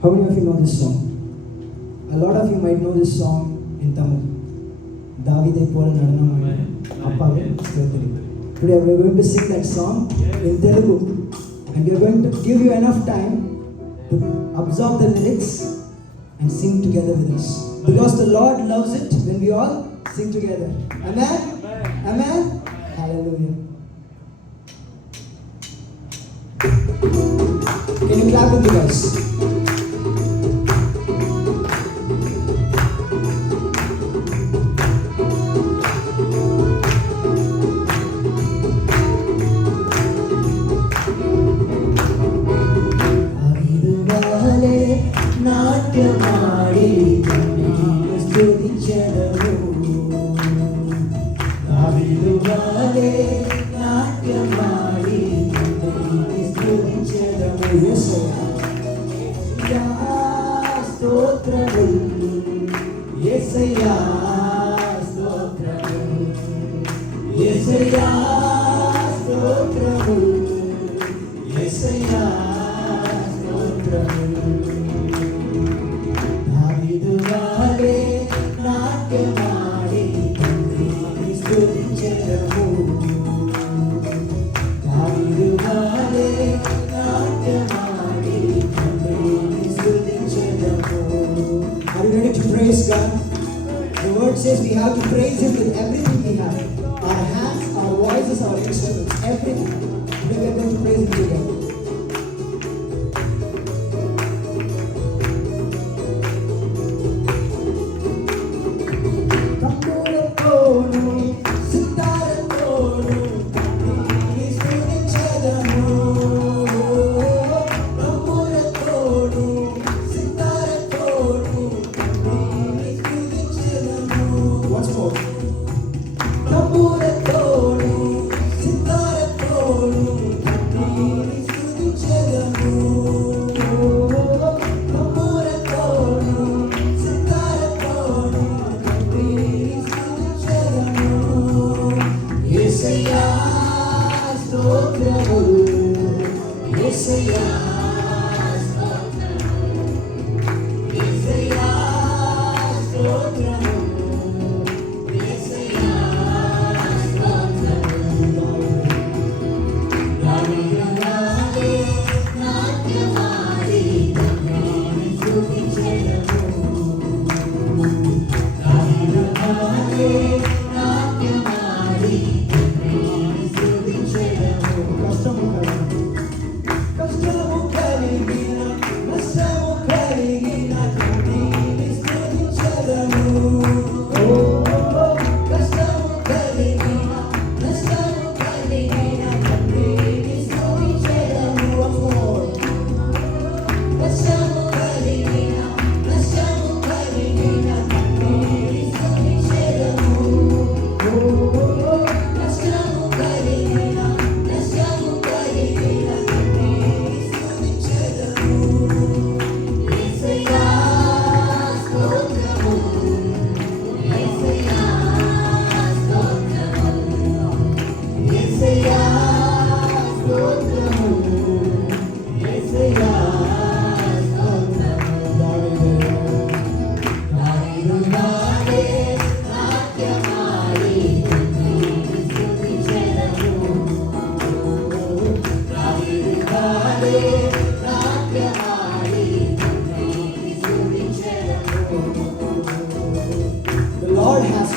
How many of you know this song? A lot of you might know this song in Tamil. Davidai pol nadanamai appave stotharu. Today we are going to sing that song in Telugu, and we are going to give you enough time to absorb the lyrics and sing together with us, because the Lord loves it when we all sing together. Amen. Amen. Hallelujah. Can you clap with me, guys? Praise God. The word says we have to praise Him with everything we have. Our hands, our voices, our instruments, everything. We are going to praise Him together.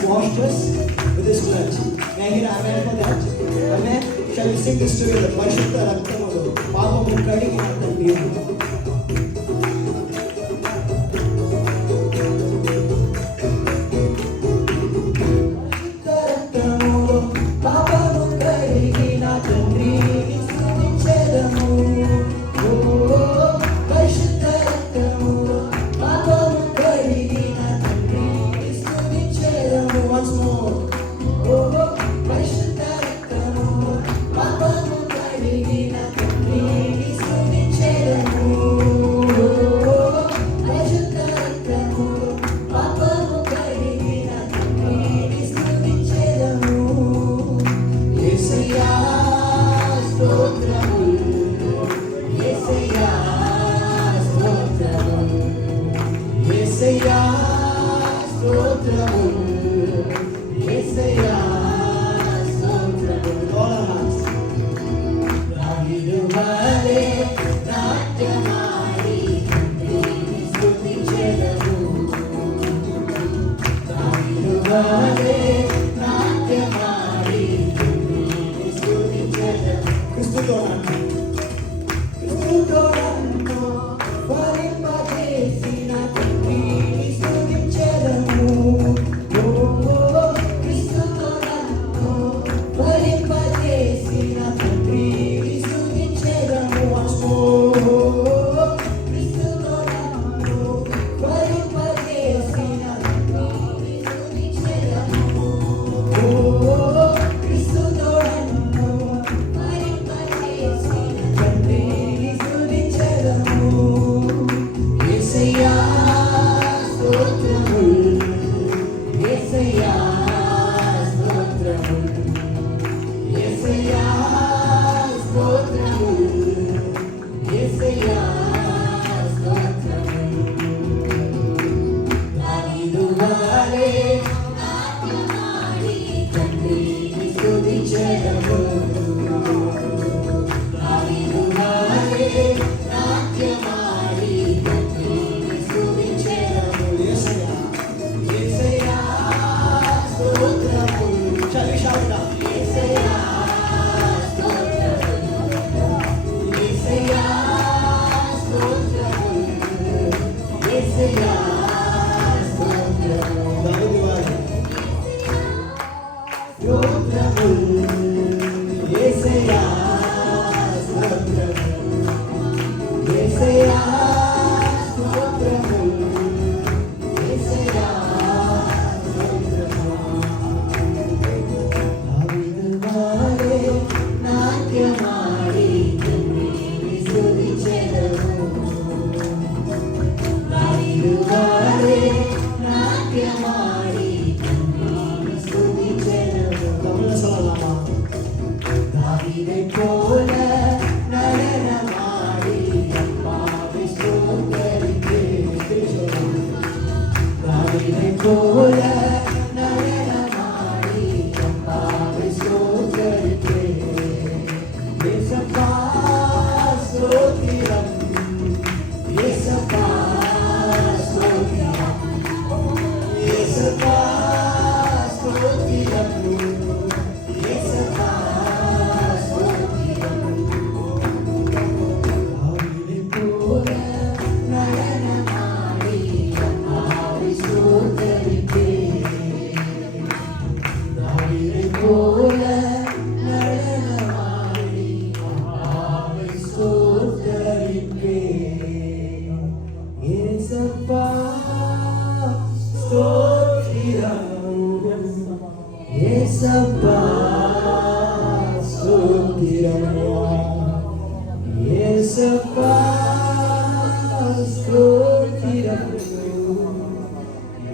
Washed us with His blood. May I hear amen for that? Amen. Shall we sing this together? Parishutta Raktamulu Papamu Kadigina Tandiru. Papa, దావిదువలే నాట్యమాడి స్తుతించెదము. క్రీస్తుతో నన్ను ఫలింపజేసిన తండ్రిని స్తుతించెదము. క్రీస్తుతో నన్ను ఫలింపజేసిన తండ్రిని స్తుతించెదము. క్రీస్తుతో నన్ను ఫలింపజేసిన తండ్రిని స్తుతించెదము. క్రీస్తుతో నన్ను ఫలింపజేసిన తండ్రిని స్తుతించెదము. యేసయ్యా స్తోత్రములు, యేసయ్యా స్తోత్రములు, యేసయ్యా స్తోత్రములు, యేసయ్యా స్తోత్రములు. దావీదువలే నాట్యమాడి తండ్రిని స్తుతించెదము. దావీదువలే నాట్యమాడి తండ్రిని స్తుతించెదము. యేసయ్యా యేసయ్యా స్తోత్రములు. యేసయ్యా స్తోత్రములు, యేసయ్యా స్తోత్రములు, యేసయ్యా స్తోత్రములు. దావీదువలే స్తోత్రములు, యేసయ్యా స్తోత్రములు, యేసయ్యా స్తోత్రములు, యేసయ్యా స్తోత్రములు. దావీదువలే నాట్యమాడి తండ్రిని స్తుతించెదము. దావీదువలే నాట్యమాడి తండ్రిని స్తుతించెదము. దావీதை போல நடனமாடி அப்பாவை ஸ்தோத்தரித்தேன். தாவீதை போல நடனமாடி அப்பாவை ஸ்தோத்தரித்தேன். இயேசப்பா ஸ்தோத்திரம், இயேசப்பா ஸ்தோத்திரம், இயேசப்பா ஸ்தோத்திரம், இயேசப்பா ஸ்தோத்திரம். தாவீதை போல நடனமாடி அப்பாவை ஸ்தோத்தரித்தேன். தாவீதை போல நடனமாடி அப்பாவை ஸ்தோத்தரித்தேன். இயேசப்பா ஸ்தோத்திரம், இயேசப்பா ஸ்தோத்திரம், இயேசப்பா ஸ்தோத்திரம்,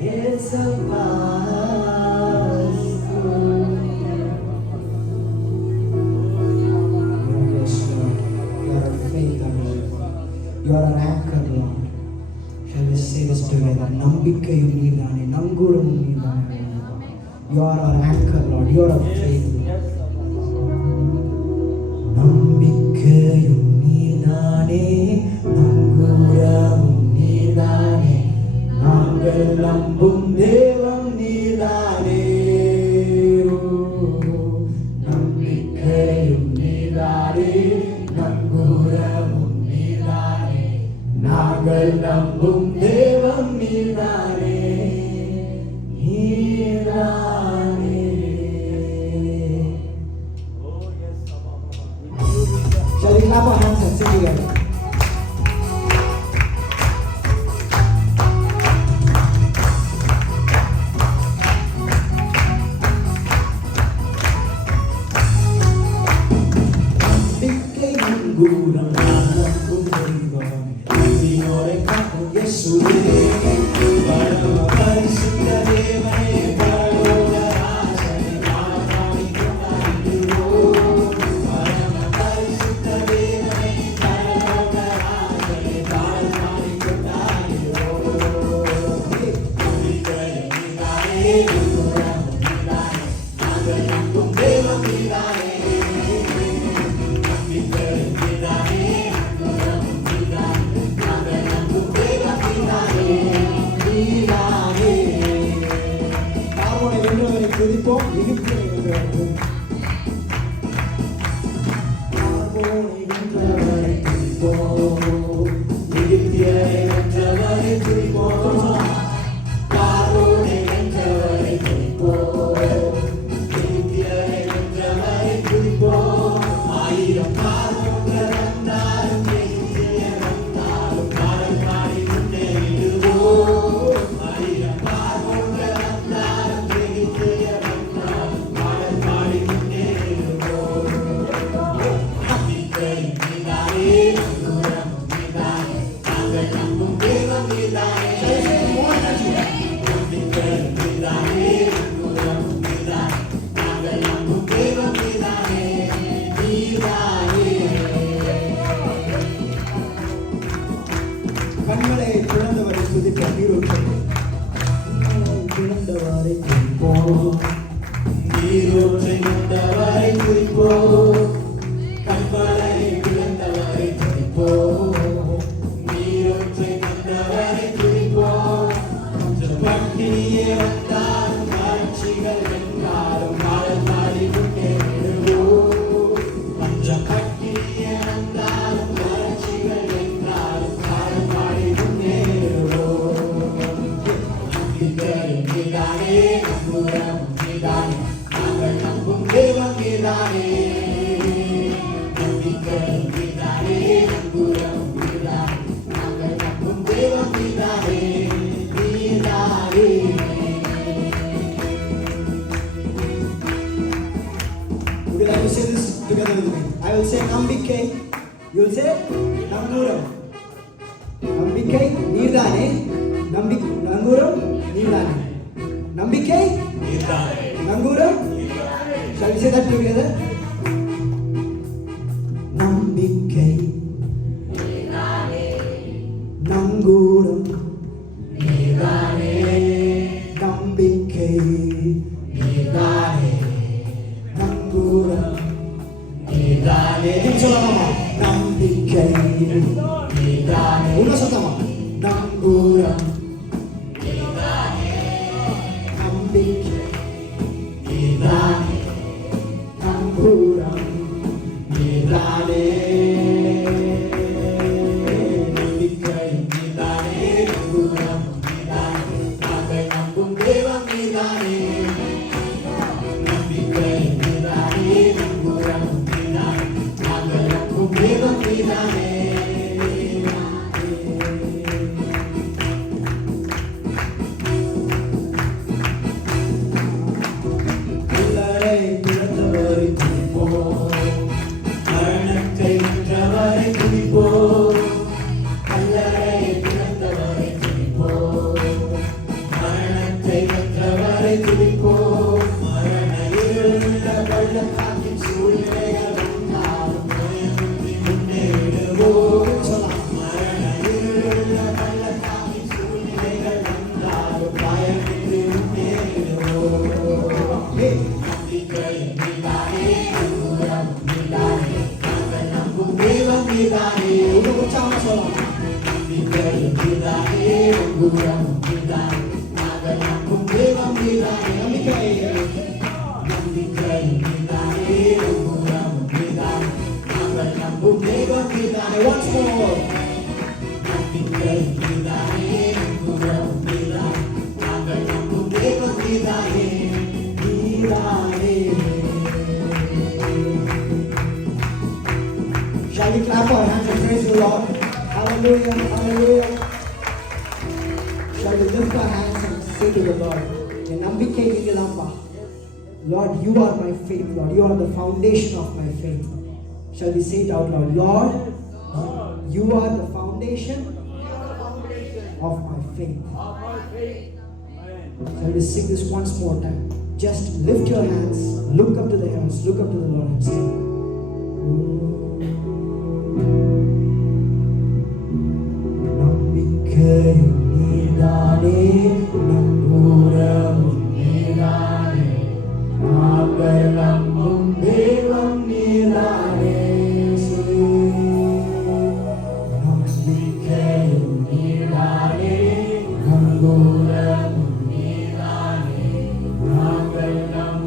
இயேசப்பா ஸ்தோத்திரம். Yes, Lord. You are a faithful God. You are an anchor, Lord. Shall we say this together? நம்பிக்கையும் நீதானே, நங்கூரமும் நீதானே. You are our anchor, Lord. You are our faith, Lord. நம்பிக்கையும் நீதானே, நங்கூரமும் நீதானே, நாங்கள் நம்பும் தேவன் நீதானே. நம்பிக்கையும் நீதானே, நங்கூரமும் நீதானே, நாங்கள் நம்பும் தேவன் நீதானே, நீதானே. Shall we clap our hands and sing together? நம்பிக்கை நங்கூரம் நான் நம்பும் தெய்வம், நீதியோரை காக்கும் இயேசு துதிப்போம். எகிப்தியரை வென்றவரை பார்வோனை வென்றவரை துதிப்போம். எகிப்தியரை வென்றவரை துதிப்போம். பார்வோனை வென்றவரை துதிப்போம். எகிப்தியரை வென்றவரை துதிப்போம். ஆயிரம் பார்வோர்கள் வந்தாலும் எகிப்தியர் வந்தாலும் பாடல் பாடி முன்னேறிடுவோம். ஆயிரம் பார்வோர்கள் வந்தாலும் எகிப்தியர் வந்தாலும் பாடல் பாடி முன்னேறிடுவோம். நம்பிக்கை நீதானே, நங்கூரம் நீதானே, நாங்கள் நம்பும் தெய்வம் நீதானே. நம்பிக்கை நீதானே, நங்கூரம் நீதானே, நாங்கள் நம்பும் தெய்வம் நீதானே. கண்களை திறந்தவரை துதிப்போம். நீரூற்றை திறந்தவரை துதிப்போம். நீரூற்றை கொண்டவரை துதிப்போம். கண்களை திறந்தவரை துதிப்போம். நீரூற்றை கொண்டவரை துதிப்போம். பட்டினியே வந்தாலும் காட்சிகள் வென்றாலும் பாடல் பாடி முன்னேறிடுவோம். கொஞ்சம் பட்டினியே வந்தாலும் காட்சிகள் வென்றாலும் பாடல் பாடி முன்னேறிடுவோம். நம்பிக்கை நீதானே, நங்கூரம் நீதானே, நாங்கள் நம்பும் தெய்வம் நீதானே. நம்பிக்கை நீதானே, நங்கூரம் நீதானே, நாங்கள் நம்பும் தெய்வம் நீதானே. நீதானே. Would you like to say this together with me? I will say நம்பிக்கை. You will say நங்கூரம். நம்பிக்கை நீர்தானே, நங்கூரம் நீர்தானே. நம்பிக்கை நீர்தானே, நங்கூரம் நீர்தானே. Shall we say that together? நம்பிக்கை நீர்தானே, நங்கூரம் நீர்தானே. நம்பிக்கை நீர்தானே, நங்கூரம் நீர்தானே. சொல்லலாமா? நம்பிக்கை நீர்தானே. உன்ன சத்தமா? நங்கூரம் நீர்தானே, நம்பிக்கை நீர்தானே, நங்கூரம் நீர்தானே. நம்பிக்கை நீர்தானே, நங்கூரம் நீர்தானே, நாங்கள் நம்பும் தெய்வம் நீர்தானே. நம்பிக்கை நீர்தானே, நங்கூரம் நீர்தானே, நாங்கள் நம்பும் தெய்வம் நீர்தானே. கல்லறை திறந்தவரை துதிப்போம். மரணத்தை வென்றவரை துதிப்போம். கல்லறை திறந்தவரை துதிப்போம். மரணத்தை வென்றவரை துதிப்போம். மரண இருளுள்ள பள்ளத்தாக்கின் சூழ்நிலைகள் வந்தாலும் பயமின்றி முன்னேறிடுவோம். மரண இருளுள்ள பள்ளத்தாக்கின் சூழ்நிலைகள் வந்தாலும் பயமின்றி முன்னேறிடுவோம். நம்பிக்கை நீதானே, நங்கூரம் நீதானே, நாங்கள் நம்பும் தெய்வம் நீதானே. உற்சாகமா சொல்லலாம். நம்பிக்கை நீதானே, நங்கூரம் நீதானே, நாங்கள் நம்பும் தெய்வம் நீதானே. நம்பிக்கை நம்பிக்கை நீதானே, நங்கூரம் நீதானே, நாங்கள் நம்பும் தெய்வம் நீதானே. Once more. நம்பிக்கை நீதானே, நங்கூரம் நீதானே, நாங்கள் நம்பும் தெய்வம் நீதானே. நீதானே. Shall we clap our hands and praise the Lord? Hallelujah, hallelujah. Shall we lift our hands and say to the Lord, என் நம்பிக்கை நீங்கதான்ப்பா. Lord, you are my faith, Lord. You are the foundation of my faith. Shall we say it out loud? Lord, you are the foundation of my faith. Shall we sing this once more time? Just lift your hands, look up to the heavens, look up to the Lord and say, நம்பிக்கை நீதானே, நங்கூரம் நீதானே, நாங்கள் நம்பும் தெய்வம் நீதானே. நம்பிக்கை நீதானே, நங்கூரம் நீதானே, நாங்கள் நம்பும்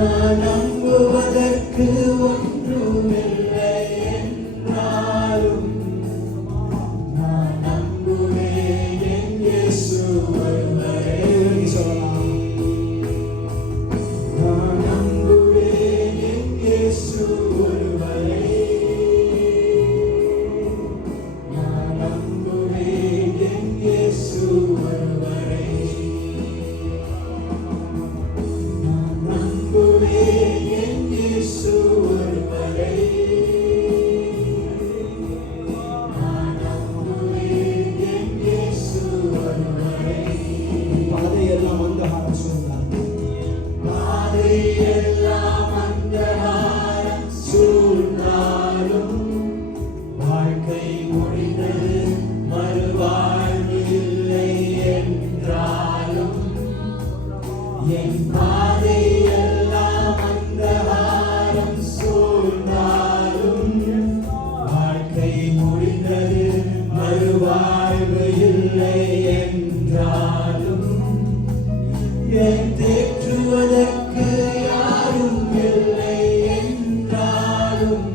நான் நம்புவதற்கு ஒன்றுமில்லை என்றாலும் நான் நம்புவேன் என் இயேசு ஒருவரை. சொல்லலாம், நான் நம்புவேன் என் இயேசு ஒருவரை. நான் நம்புவேன் என் இயேசு ஒருவரை. நான் நம்புவேன் என் இயேசு ஒருவரை. நான் நம்புவேன் என் இயேசு ஒருவரை. பாதையெல்லாம் அந்தகாரம் சூழ்ந்தாலும், பாதையெல்லாம் அந்தகாரம் சூழ்ந்தாலும், வாழ்க்கை முடிந்தது மறுவாழ்வு இல்லை என்றாலும், என் பாதையெல்லாம் அந்தகாரம் சூழ்ந்தாலும், வாழ்க்கை முடிந்தது மறுவாழ்வு இல்லை என்றாலும், என் தேற்றுவதற்கு யாரும் இல்லை என்றாலும்,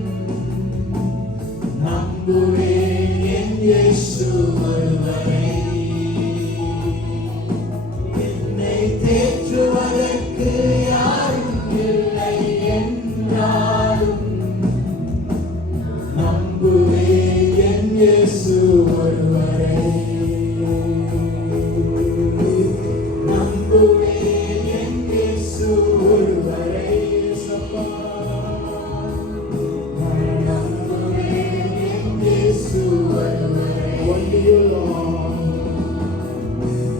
நம்புவேன் என் இயேசு ஒருவரை. என்னை தேற்றுவதற்கு யாரும் இல்லை என்றாலும், நம்புவேன் என் இயேசு ஒருவரை. நம்புவேன் என் இயேசு ஒருவரை. நான் நம்புவேன் என் இயேசு ஒருவரை. Only you, Lord.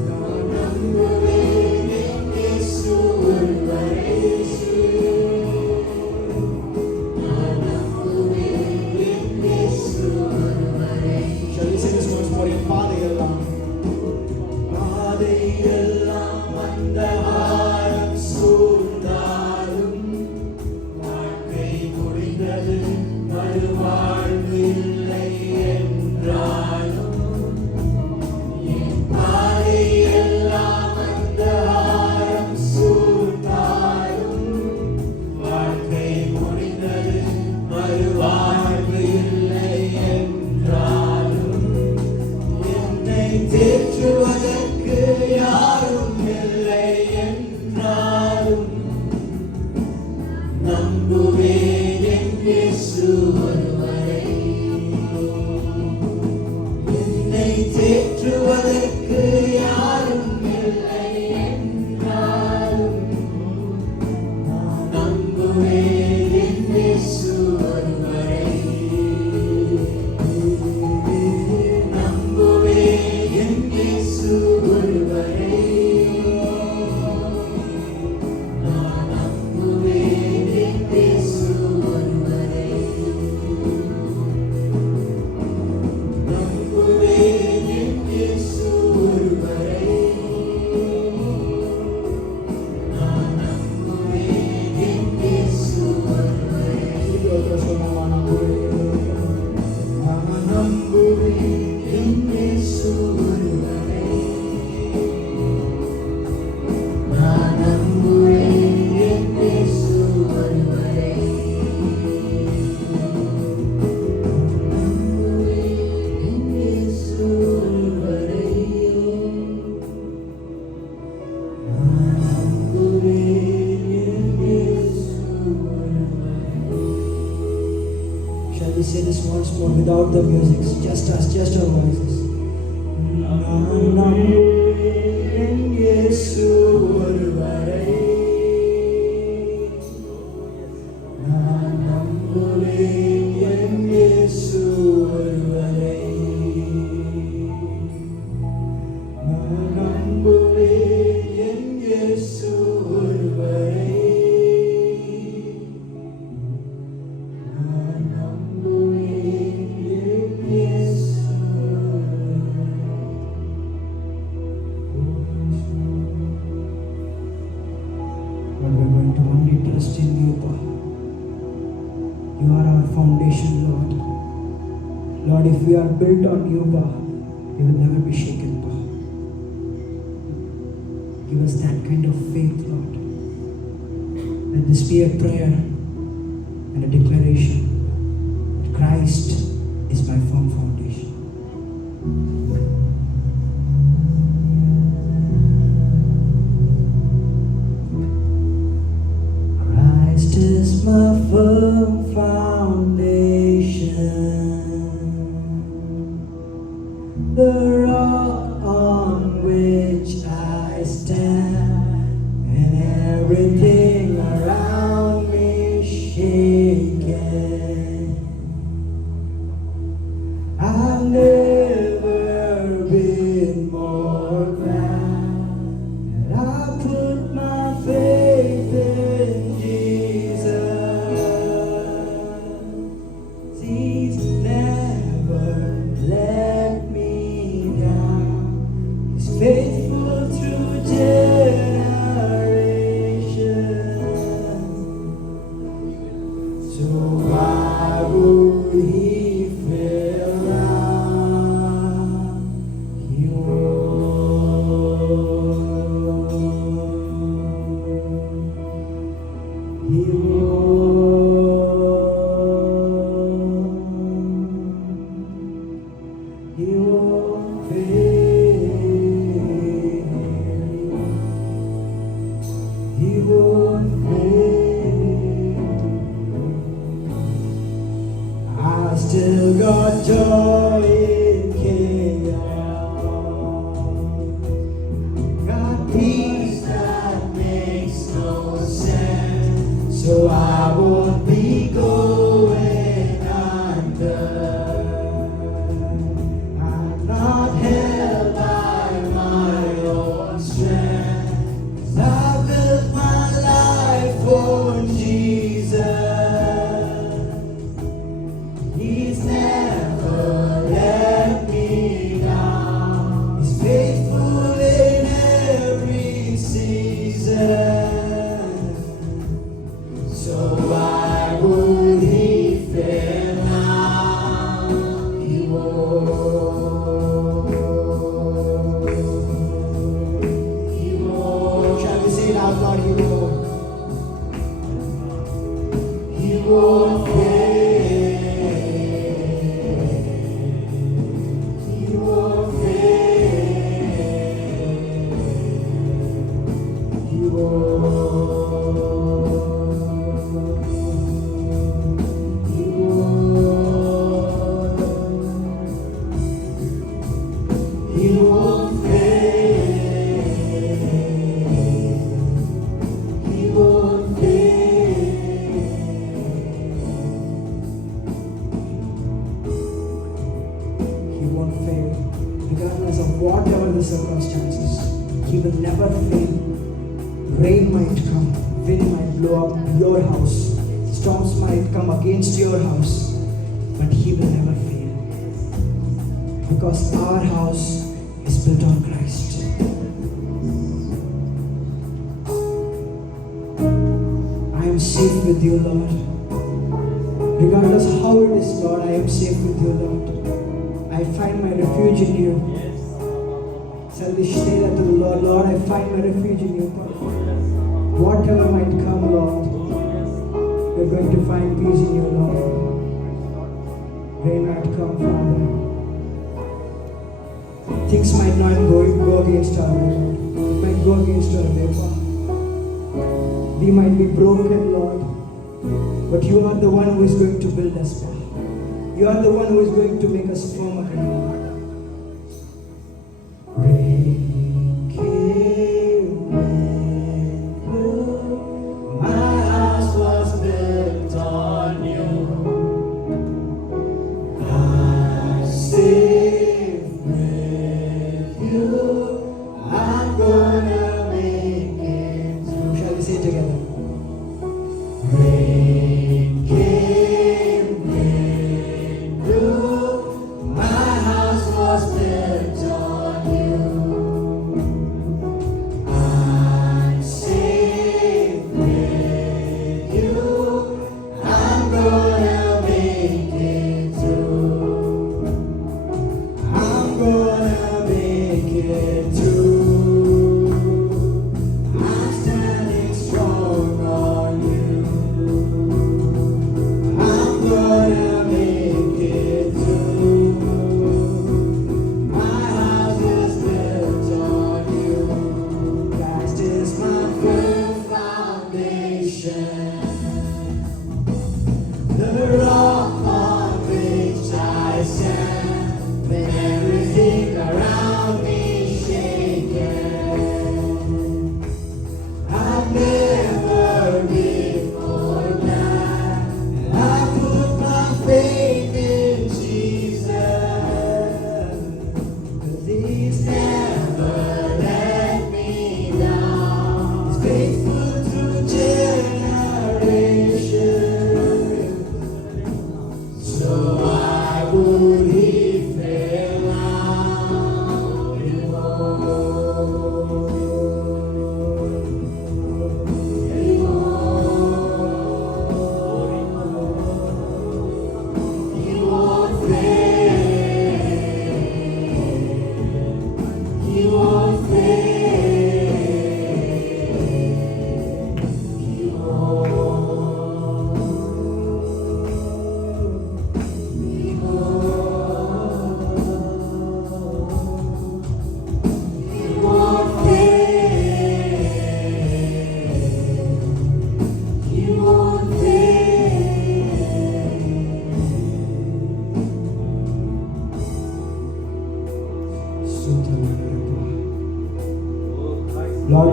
நான் நம்புவேன் என் இயேசு ஒருவரை. நான் நம்புவேன் என் இயேசு ஒருவரை. Shall we sing this once more? என் பாதையெல்லாம் பாதையெல்லாம் அந்தகாரம் சூழ்ந்தாலும், வாழ்க்கை முடிந்தது மறுவாழ்வு இல்லை என்றாலும், என் பாதையெல்லாம் அந்தகாரம் சூழ்ந்தாலும், வாழ்க்கை முடிந்தது மறுவாழ்வு இல்லை என்றாலும், என்னை தேற்றுவதற்கு யாரும் இல்லை என்றாலும், நம்புவேன் என் இயேசு ஒருவரை. என்னை தேற்றுவதற்கு யாரும் இல்லை என்றாலும், நான் நம்புவேன் என் இயேசு ஒருவரை. நம்புவேன் என் இயேசு ஒருவரை. நான் நம்புவேன் என் இயேசு ஒருவரை. நம்புவேன் என் இயேசு ஒருவரை. நான் நம்புவேன் என் இயேசு ஒருவரை. சொல்லலாம், நான் நம்புவேன் என் இயேசு ஒருவரை. நான் நம்புவேன் என் இயேசு ஒருவரை. நம்புவேன் என் இயேசு ஒருவரை. நான் நம்புவேன் என் இயேசு ஒருவரை. Shall we say this once more without the music? Just us, just our voices. நான் நம்புவேன் என் இயேசு ஒருவரை. நான் நம்புவேன் என் இயேசு ஒருவரை. நான் நம்புவேன் என் இயேசு ஒருவரை. நான் நம்புவேன் என் இயேசு ஒருவரை. But we're going to only trust in you, God. You are our foundation, Lord. Lord, if we are built on you, God, we will never be shaken, God. Give us that kind of faith, Lord, Let this be a prayer and a declaration that Christ is my firm foundation. Christ is my firm foundation, the rock on which I stand, and everything around me shaking. I've never been more glad that I put my faith in Jesus. He's never let me down. He's faithful through generations. So why would he fail now? He won't. He won't. He won't fail. He won't fail. I still got joy in chaos. Got peace that makes no sense. So I won't be going under. I'm not held by my own strength, 'cause I built my life on Jesus. He's never let me down. He's faithful in every season. So why would he fail now? He won't. He won't. Shall we say it out loud? He won't. He won't fail. He won't fail. He won't. He won't. He won't fail. He won't fail. He won't fail. Regardless of whatever the circumstances, he will never fail. Rain might come, wind might blow up your house, storms might come against your house, but he will never fail. Because our house is built on Christ. I am safe with you, Lord. Regardless how it is, Lord, I am safe with you, Lord. I find my refuge in you. Shall we say that to the Lord? Lord, I find my refuge in you. Whatever might come, Lord, we're going to find peace in you, Lord. Rain might come, Father. Things might not go against our way, Lord. It might go against our way, Father. We might be broken, Lord, but you are the one who is going to build us, Father. You are the one who is going to make us firm again, Lord. Rain came, wind blew, my house was built on you. I'm safe with you. I'm gonna make it through. Shall we say it together? Rain came, wind blew, my house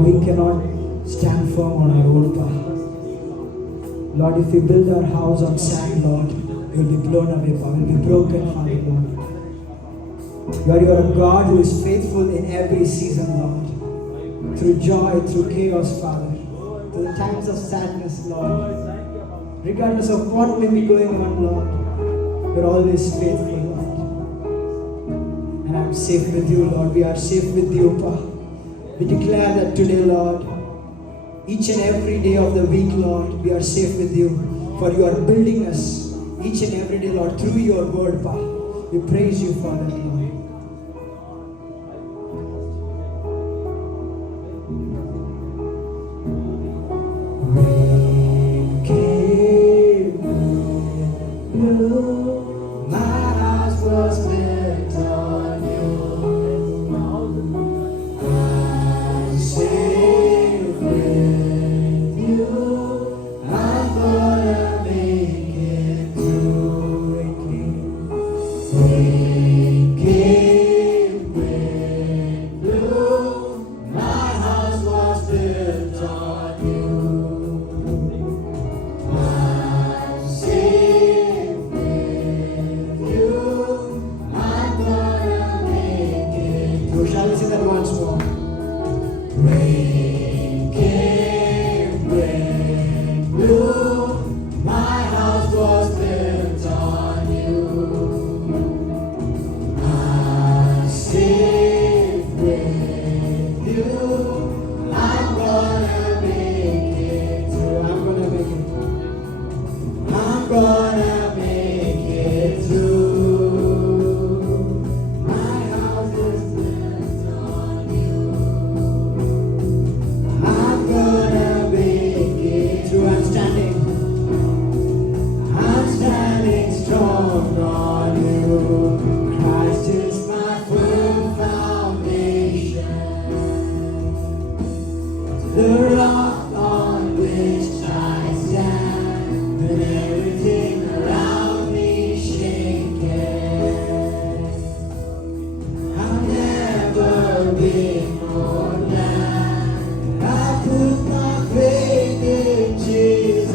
Lord, we cannot stand firm on our own power. Lord, if we build our house on sand, Lord, we will be blown away, Father. We will be broken, Father, Lord. Lord, you are a God who is faithful in every season, Lord. Through joy, through chaos, Father. Through the times of sadness, Lord. Regardless of what may be going on, Lord, you're always faithful, Lord. And I'm safe with you, Lord. We are safe with you, Pa. We declare that today, Lord, each and every day of the week, Lord, we are safe with you. For you are building us each and every day, Lord, through your word, Pa. We praise you for that, Lord. Rain came, blew, my house was built on you. I'm safe with you. I'm gonna make it through. Rain came, wind blew, my house was built on you. I'm safe with you. I'm gonna make it through. Shall we sing that once more? Rain came, wind blew, my house was built on you. I'm safe with you. I'm gonna make it through. I'm gonna make it. I'm gonna make it through. My house is built on you. I'm gonna make it through. I'm standing strong on you. Christ is my firm foundation, the rock on which I stand when everything around me shaken. I've never been more glad I put my faith in Jesus.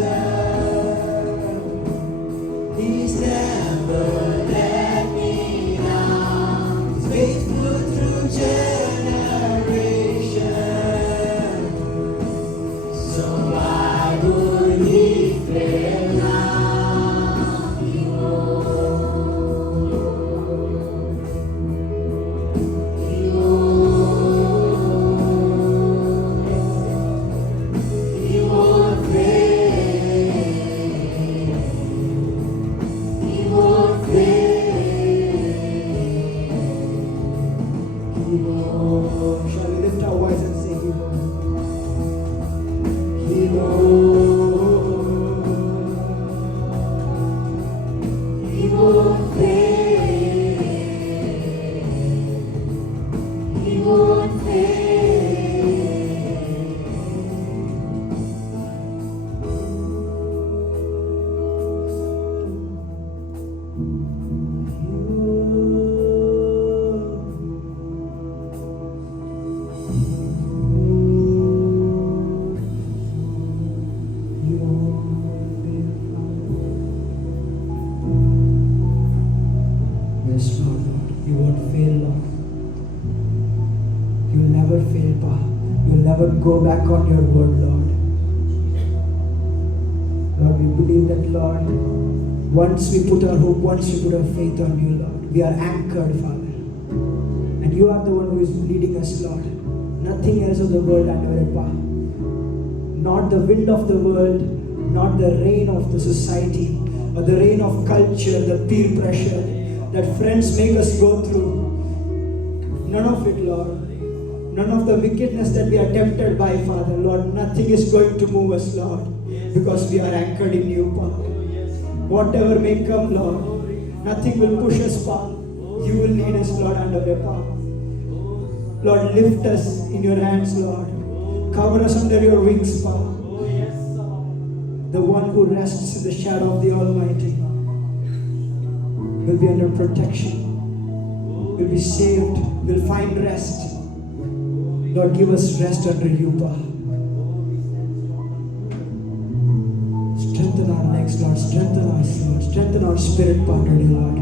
He's never let me down. He's faithful through generations. So why would he fail now? He won't. He won't. He won't fail. He won't fail. He won't. Shall we lift our voice and say He won't? He won't. He won't fail. He won't fail. Yes, Lord, you won't fail, Lord. You'll never fail, Pa. You'll never go back on your word, Lord. Lord, we believe that, Lord, once we put our hope, once we put our faith on you, Lord, we are anchored, Father. And you are the one who is leading us, Lord. Nothing else of the world under it, Pa. Not the wind of the world, not the rain of the society, or the rain of culture, the peer pressure that friends make us go through. None of it, Lord. None of the wickedness that we are tempted by, Father, Lord. Nothing is going to move us, Lord, because we are anchored in you, Father. Whatever may come, Lord, nothing will push us, Father. You will lead us, Lord, under your power. Lord, lift us in your hands, Lord. Cover us under your wings, Father. The one who rests in the shadow of the Almighty will be under protection, will be saved, will find rest. Lord, give us rest under you, Pa. Strengthen our legs, Lord. Strengthen us, Lord. Strengthen our spirit, Pa, today, Lord.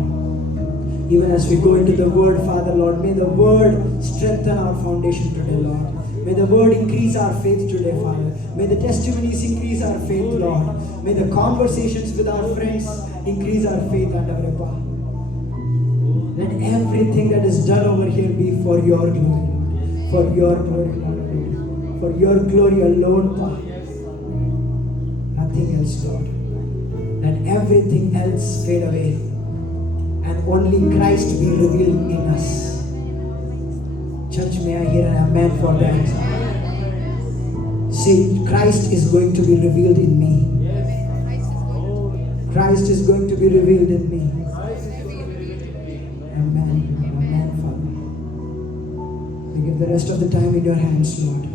Even as we go into the word, Father, Lord, may the word strengthen our foundation today, Lord. May the word increase our faith today, Father. May the testimonies increase our faith, Lord. May the conversations with our friends increase our faith and our power. Let everything that is done over here be for your glory, for your glory, Lord. For your glory alone, Father. Nothing else, Lord. Let everything else fade away and only Christ be revealed in us. Church, may I hear an amen for that? Say, Christ is going to be revealed in me. Christ is going to be revealed in me. Amen. Amen, Father. We give the rest of the time in your hands, Lord.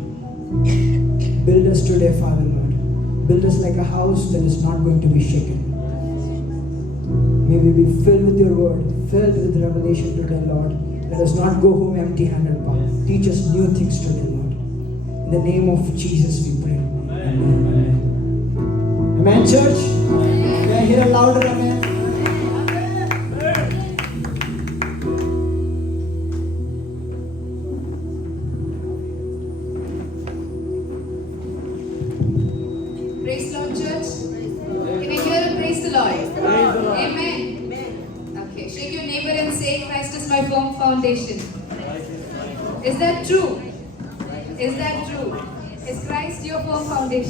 Build us today, Father, Lord. Build us like a house that is not going to be shaken. May we be filled with your word, filled with revelation today, Lord. Let us not go home empty-handed, Father. Teach us new things today, Lord. In the name of Jesus we pray. Amen. Amen. Amen, church. May I hear a louder amen? Praise the Lord, church. Can I hear a praise the Lord? Amen. Okay, shake your neighbor and say, Christ is my firm foundation. Is that true? Is that true? Is Christ your firm foundation?